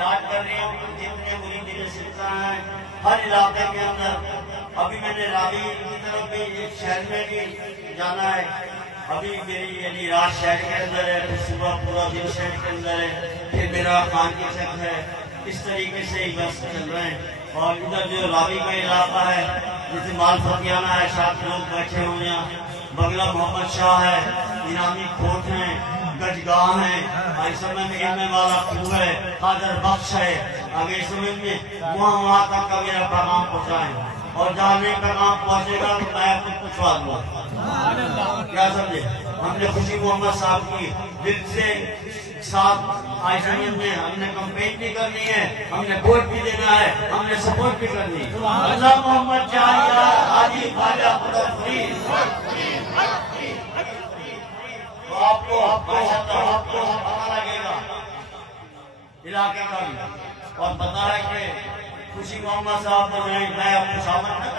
علاج کر رہی ہوں جتنے مرید سلسلہ ہیں ہر علاقے کے اندر. ابھی میں نے راوی کی طرف بھی ایک شہر میں بھی جانا ہے. ابھی میری یعنی رات شہر کے اندر ہے، پھر صبح پورا دن شہر کے اندر ہے، پھر میرا خان کی چک ہے. اس طریقے سے ہی بس چل رہے ہیں. اور ادھر جو راوی کا علاقہ ہے جیسے مال فتیانہ ہے، ساتھ لوگ بیٹھے ہوئے ہیں. بنگلہ محمد شاہ ہے، انعامی کھوٹ ہیں، گجگاہ ہیں، آئی سمے میں علم والا خوب ہے، قادر بخش ہے. آگے سمے میں وہاں تک کا میرا پیغام پہنچائیں، اور جہاں نہیں پیغام پہنچے گا تو میں خود پہنچوا دوں گا. کیا سمجھے؟ ہم نے خوشی محمد صاحب کی دل سے ساتھ آئی سمے میں ہم نے کمپین بھی کرنی ہے، ہم نے ووٹ بھی دینا ہے، ہم نے سپورٹ بھی کرنی ہے. اللہ محمد چاہیے حاجی خواجہ خدا فرید. تو آپ کو پتہ لگے گا علاقے کا بھی، اور پتہ ہے کہ خوشی محمد صاحب نے میں آپ کو سامنے